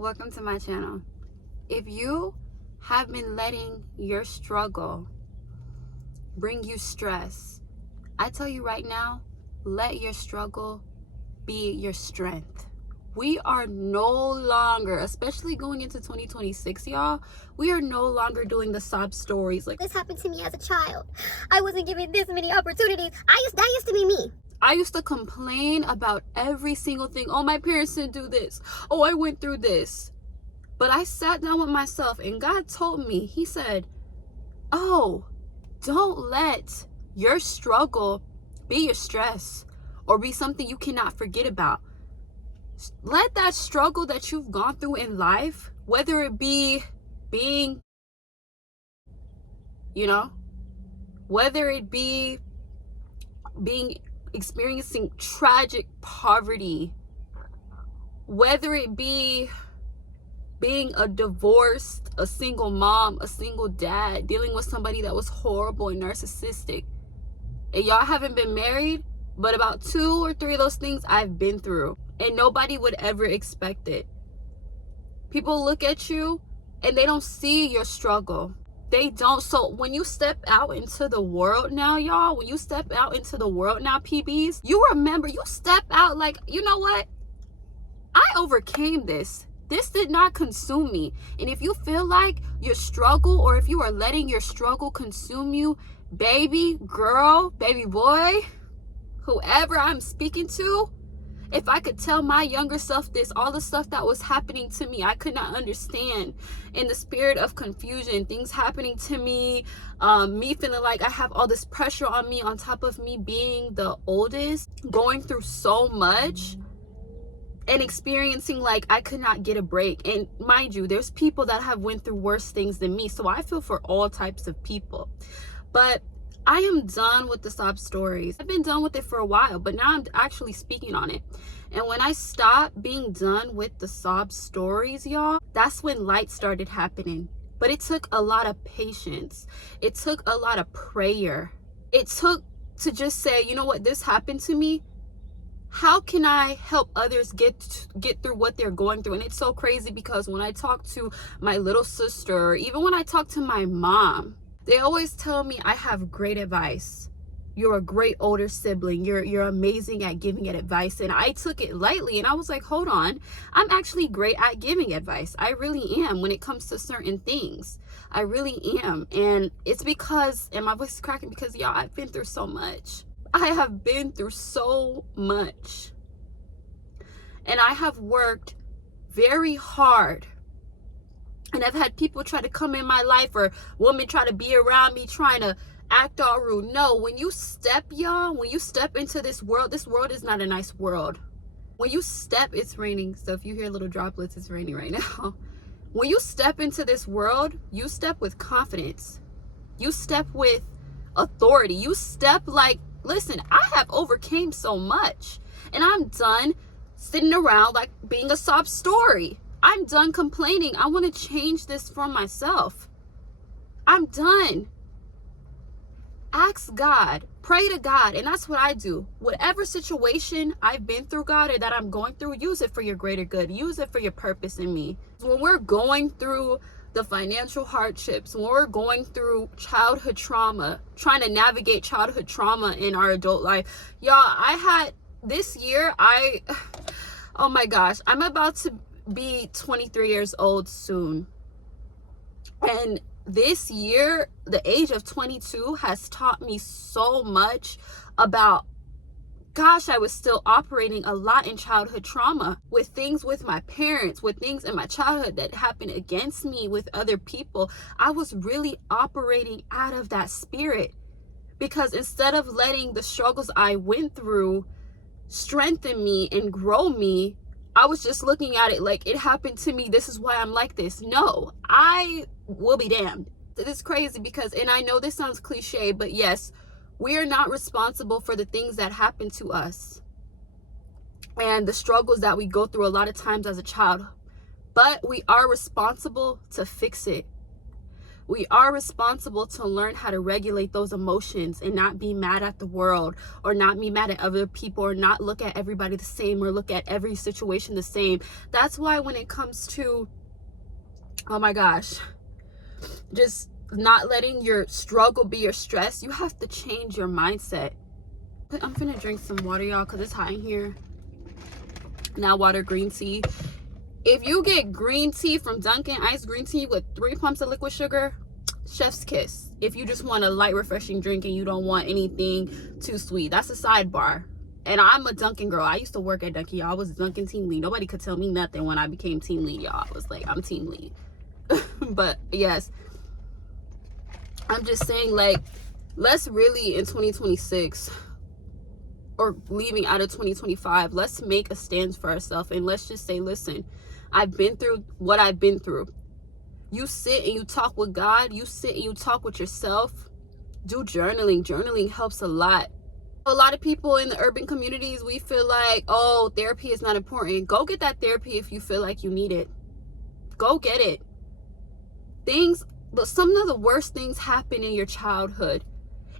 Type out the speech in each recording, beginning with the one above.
welcome to my channel. If you have been letting your struggle bring you stress, I tell you right now, let your struggle be your strength. We are no longer, especially going into 2026, y'all, we are no longer doing the sob stories like this happened to me as a child. I wasn't given this many opportunities. That used to be me. I used to complain about every single thing. Oh, my parents didn't do this. Oh, I went through this. But I sat down with myself and God told me, he said, oh, don't let your struggle be your stress or be something you cannot forget about. Let that struggle that you've gone through in life, whether it be being, whether it be experiencing tragic poverty, whether it be being a divorced, a single mom, a single dad, dealing with somebody that was horrible and narcissistic. And y'all haven't been married, but about 2 or 3 of those things I've been through. And nobody would ever expect it. People look at you and they don't see your struggle. They don't. So when you step out into the world now, y'all, when you step out into the world now, PBs, you remember, you step out like, you know what? I overcame this. This did not consume me. And if you feel like your struggle, or if you are letting your struggle consume you, baby, girl, baby boy, whoever I'm speaking to, if I could tell my younger self this, all the stuff that was happening to me, I could not understand. In the spirit of confusion, things happening to me, me feeling like I have all this pressure on me, on top of me being the oldest, going through so much and experiencing like I could not get a break. And mind you, there's people that have went through worse things than me, so I feel for all types of people. But I am done with the sob stories. I've been done with it for a while, but now I'm actually speaking on it. And when I stopped being done with the sob stories, y'all, that's when light started happening. But it took a lot of patience. It took a lot of prayer. It took to just say, you know what, this happened to me. How can I help others get through what they're going through? And it's so crazy because when I talk to my little sister, or even when I talk to my mom, they always tell me I have great advice. You're a great older sibling. You're amazing at giving it advice. And I took it lightly and I was like, hold on, I'm actually great at giving advice. I really am when it comes to certain things. I really am. And it's because, and my voice is cracking because y'all, I've been through so much. I have been through so much. And I have worked very hard. And I've had people try to come in my life, or women try to be around me trying to act all rude. No, when you step, y'all, when you step into this world is not a nice world. When you step, it's raining. So if you hear little droplets, it's raining right now. When you step into this world, you step with confidence. You step with authority. You step like, listen, I have overcame so much. And I'm done sitting around like being a sob story. I'm done complaining. I want to change this for myself. I'm done. Ask God, pray to God, and that's what I do. Whatever situation I've been through, God, or that I'm going through, use it for your greater good. Use it for your purpose in me. When we're going through the financial hardships, when we're going through childhood trauma, trying to navigate childhood trauma in our adult life, y'all, I had this year, oh my gosh, I'm about to be 23 years old soon. And this year, the age of 22 has taught me so much about, gosh, I was still operating a lot in childhood trauma with things with my parents, with things in my childhood that happened against me with other people. I was really operating out of that spirit because instead of letting the struggles I went through strengthen me and grow me, I was just looking at it like it happened to me. This is why I'm like this. No, I will be damned. It's crazy because, and I know this sounds cliche, but yes, we are not responsible for the things that happen to us and the struggles that we go through a lot of times as a child, but we are responsible to fix it. We are responsible to learn how to regulate those emotions and not be mad at the world, or not be mad at other people, or not look at everybody the same, or look at every situation the same. That's why when it comes to, oh my gosh, just not letting your struggle be your stress, you have to change your mindset. I'm finna drink some water, y'all, because it's hot in here. Now water, green tea. If you get green tea from Dunkin', iced green tea with 3 pumps of liquid sugar, chef's kiss. If you just want a light, refreshing drink and you don't want anything too sweet, that's a sidebar. And I'm a Dunkin' girl. I used to work at Dunkin', y'all. I was Dunkin' team lead. Nobody could tell me nothing when I became team lead, y'all. I was like, I'm team lead. But yes, I'm just saying, like, let's really, in 2026, or leaving out of 2025, let's make a stand for ourselves, and let's just say, listen, I've been through what I've been through. You sit and you talk with God. You sit and you talk with yourself. Do journaling. Journaling helps a lot. A lot of people in the urban communities, we feel like, oh, therapy is not important. Go get that therapy if you feel like you need it. Go get it. But some of the worst things happen in your childhood,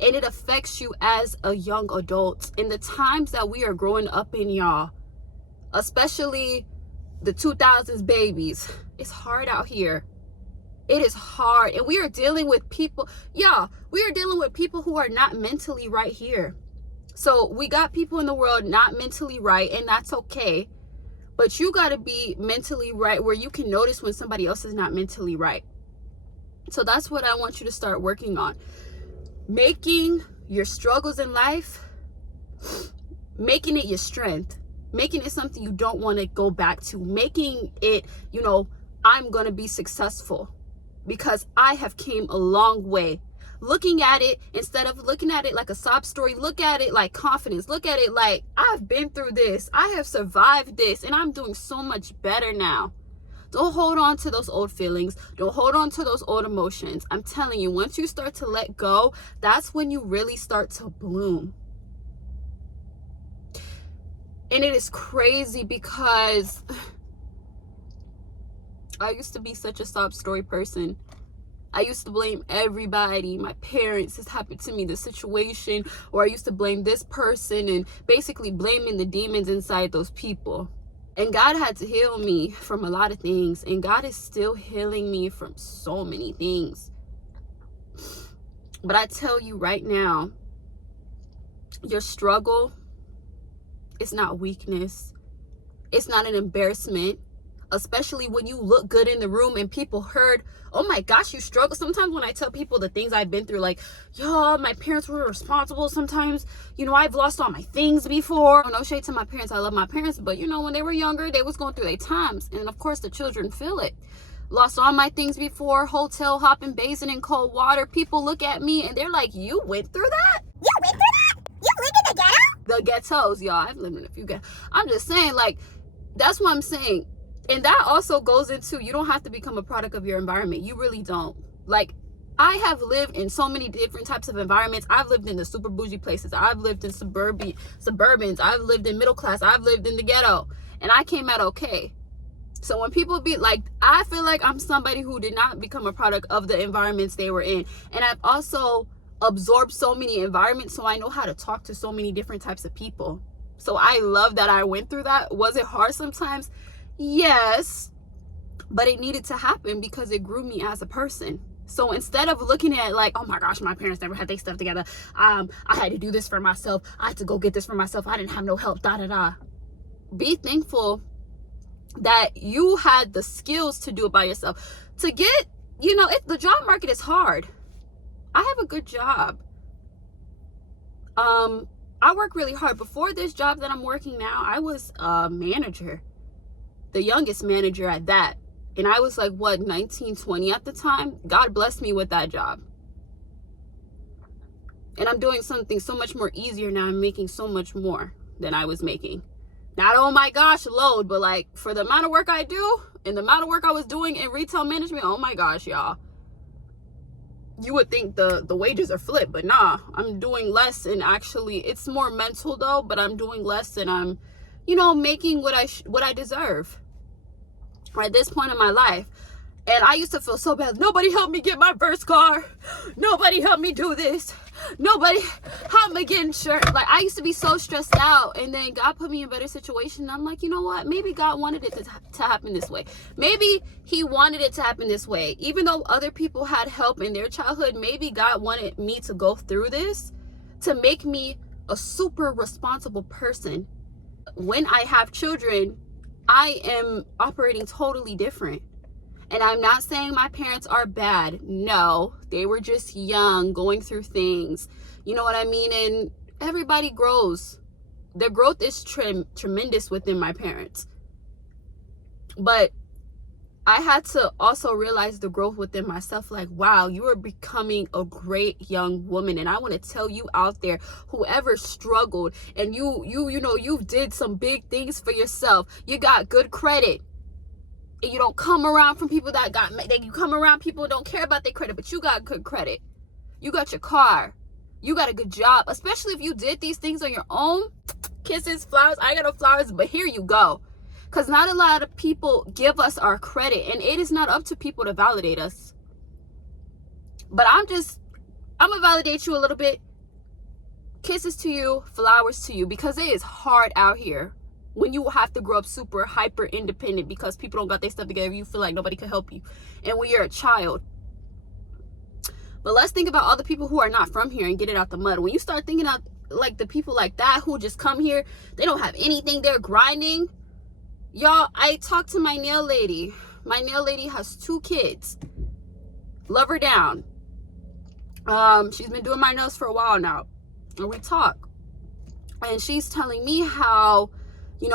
and it affects you as a young adult. In the times that we are growing up in, y'all, especially the 2000s babies, it's hard out here. It is hard. And we are dealing with people, y'all, we are dealing with people who are not mentally right here. So we got people in the world not mentally right, and that's okay. But you got to be mentally right where you can notice when somebody else is not mentally right. So that's what I want you to start working on. Making your struggles in life, making it your strength, making it something you don't want to go back to, making it, I'm going to be successful because I have came a long way. Looking at it, instead of looking at it like a sob story, look at it like confidence. Look at it like, I've been through this. I have survived this, and I'm doing so much better now. Don't hold on to those old feelings. Don't hold on to those old emotions. I'm telling you, once you start to let go, that's when you really start to bloom. And it is crazy because I used to be such a sob story person. I used to blame everybody, my parents, this happened to me, the situation, or I used to blame this person, and basically blaming the demons inside those people. And God had to heal me from a lot of things, and God is still healing me from so many things. But I tell you right now, your struggle, it's not weakness. It's not an embarrassment. Especially when you look good in the room and people heard, oh my gosh, you struggle. Sometimes when I tell people the things I've been through, like, yo, my parents were responsible. Sometimes, I've lost all my things before. No shade to my parents. I love my parents. But, when they were younger, they was going through their times. And of course, the children feel it. Lost all my things before, hotel hopping, bathing in cold water. People look at me and they're like, you went through that? You went through that? You lived in the ghetto? The ghettos, y'all. I've lived in a few ghettos. I'm just saying, like, that's what I'm saying. And that also goes into, you don't have to become a product of your environment. You really don't. Like, I have lived in so many different types of environments. I've lived in the super bougie places. I've lived in suburbans. I've lived in middle class. I've lived in the ghetto. And I came out okay. So when people be like, I feel like I'm somebody who did not become a product of the environments they were in. And I've also absorbed so many environments, so I know how to talk to so many different types of people. So I love that I went through that. Was it hard sometimes? Yes, but it needed to happen because it grew me as a person. So instead of looking at it like, oh my gosh, my parents never had their stuff together, I had to do this for myself, I had to go get this for myself, I didn't have no help, be thankful that you had the skills to do it by yourself. To get, the job market is hard. I have a good job. I work really hard. Before this job that I'm working now, I was a manager. The youngest manager at that. And I was like, 19, 20 at the time. God blessed me with that job. And I'm doing something so much more easier now. I'm making so much more than I was making. Not, oh my gosh, load, but like for the amount of work I do and the amount of work I was doing in retail management, oh my gosh, y'all. You would think the wages are flipped, but nah, I'm doing less, and actually it's more mental though, but I'm doing less, and I'm, making what I deserve. At this point in my life. And I used to feel so bad. Nobody helped me get my first car. Nobody helped me do this. Nobody helped me get insurance. Like, I used to be so stressed out. And then God put me in a better situation. And I'm like, you know what? Maybe God wanted it to happen this way. Maybe he wanted it to happen this way. Even though other people had help in their childhood, maybe God wanted me to go through this to make me a super responsible person. When I have children, I am operating totally different. And I'm not saying my parents are bad. No, they were just young, going through things. You know what I mean? And everybody grows. Their growth is tremendous within my parents. But I had to also realize the growth within myself. Like, wow, you are becoming a great young woman. And I want to tell you out there, whoever struggled and you did some big things for yourself. You got good credit. You don't come around from people you come around people who don't care about their credit, but you got good credit. You got your car. You got a good job. Especially if you did these things on your own. Kisses, flowers. I got no flowers, but here you go. Because not a lot of people give us our credit, and it is not up to people to validate us. But I'm going to validate you a little bit. Kisses to you, flowers to you, because it is hard out here. When you have to grow up super hyper independent because people don't got their stuff together, you feel like nobody can help you. And when you're a child. But let's think about all the people who are not from here and get it out the mud. When you start thinking out like the people like that who just come here, they don't have anything, they're grinding. Y'all, I talked to my nail lady. My nail lady has 2 kids. Love her down. She's been doing my nails for a while now. And we talk. And she's telling me how,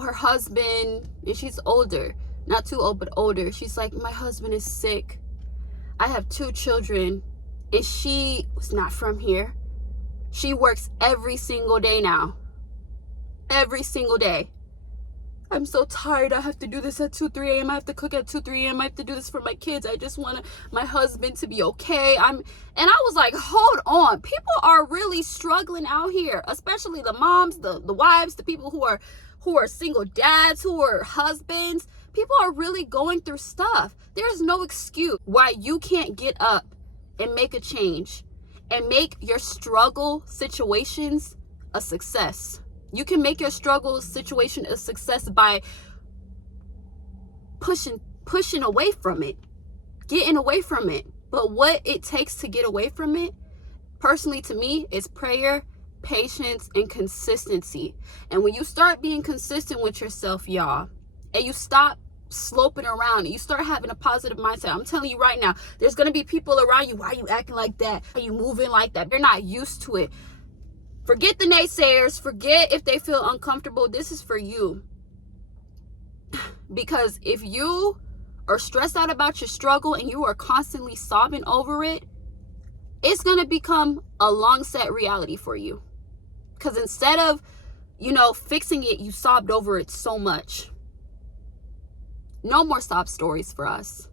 her husband, and she's older, not too old, but older. She's like, my husband is sick. I have 2 children, and she was not from here. She works every single day now. Every single day. I'm so tired. I have to do this at 2, 3 a.m. I have to cook at 2, 3 a.m. I have to do this for my kids. I just want my husband to be okay. And I was like, hold on. People are really struggling out here, especially the moms, the wives, the people who are single dads, who are husbands. People are really going through stuff. There's no excuse why you can't get up and make a change and make your struggle situations a success. You can make your struggle situation a success by pushing away from it, getting away from it. But what it takes to get away from it, personally to me, is prayer, patience, and consistency. And when you start being consistent with yourself, y'all, and you stop sloping around and you start having a positive mindset, I'm telling you right now, there's going to be people around you. Why are you acting like that? Why are you moving like that? They're not used to it. Forget the naysayers. Forget if they feel uncomfortable. This is for you. Because if you are stressed out about your struggle and you are constantly sobbing over it, it's going to become a long set reality for you. Because instead of, fixing it, you sobbed over it so much. No more sob stories for us.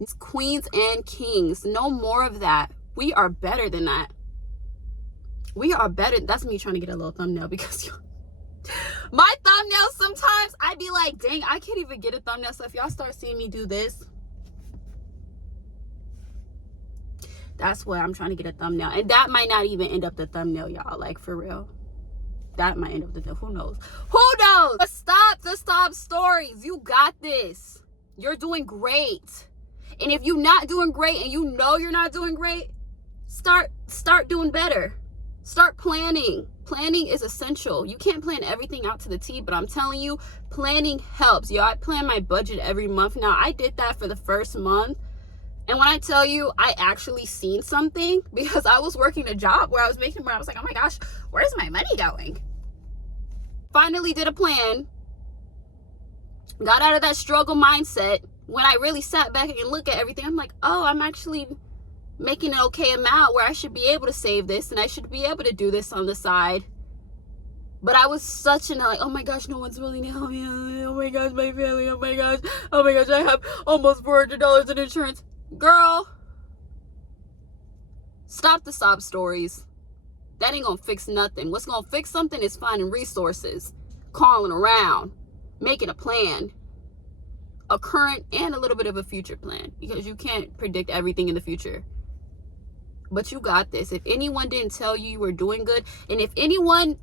It's queens and kings. No more of that. We are better than that. We are better. That's me trying to get a little thumbnail because my thumbnails sometimes I'd be like, dang, I can't even get a thumbnail. So if y'all start seeing me do this, that's why I'm trying to get a thumbnail. And that might not even end up the thumbnail, y'all. Like, for real. That might end up the thumbnail. Who knows? Who knows? But stop the sob stories. You got this. You're doing great. And if you're not doing great and you know you're not doing great, start doing better. Start planning. Planning is essential. You can't plan everything out to the T, but I'm telling you, planning helps. Yo, I plan my budget every month. Now, I did that for the first month. And when I tell you, I actually seen something because I was working a job where I was making money. I was like, oh my gosh, where's my money going? Finally did a plan. Got out of that struggle mindset. When I really sat back and looked at everything, I'm like, oh, I'm actually making an okay amount where I should be able to save this and I should be able to do this on the side. But I was such an like, oh my gosh, no one's willing to help me. Oh my gosh, my family. Oh my gosh, I have almost $400 in insurance. Girl, stop the sob stories. That ain't gonna fix nothing. What's gonna fix something is finding resources, calling around, making a plan. a current and a little bit of a future plan, because you can't predict everything in the future. But you got this. If anyone didn't tell you you were doing good, and if anyone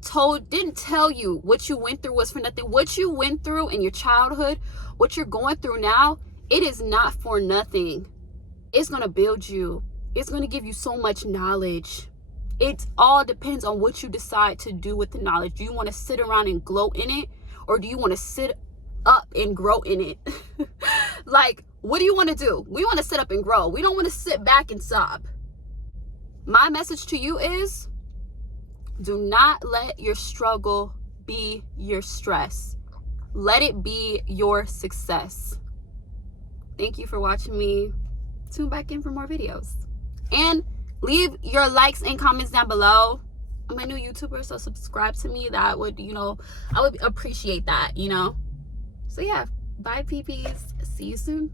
didn't tell you what you went through was for nothing, what you went through in your childhood, what you're going through now, it is not for nothing. It's going to build you. It's going to give you so much knowledge. It all depends on what you decide to do with the knowledge. Do you want to sit around and gloat in it, or do you want to sit up and grow in it? Like, what do you want to do? We want to sit up and grow. We don't want to sit back and sob. My message to you is, do not let your struggle be your stress. Let it be your success. Thank you for watching me. Tune back in for more videos. And leave your likes and comments down below. I'm a new YouTuber, so subscribe to me. That would, I would appreciate that, So yeah, bye, peepees. See you soon.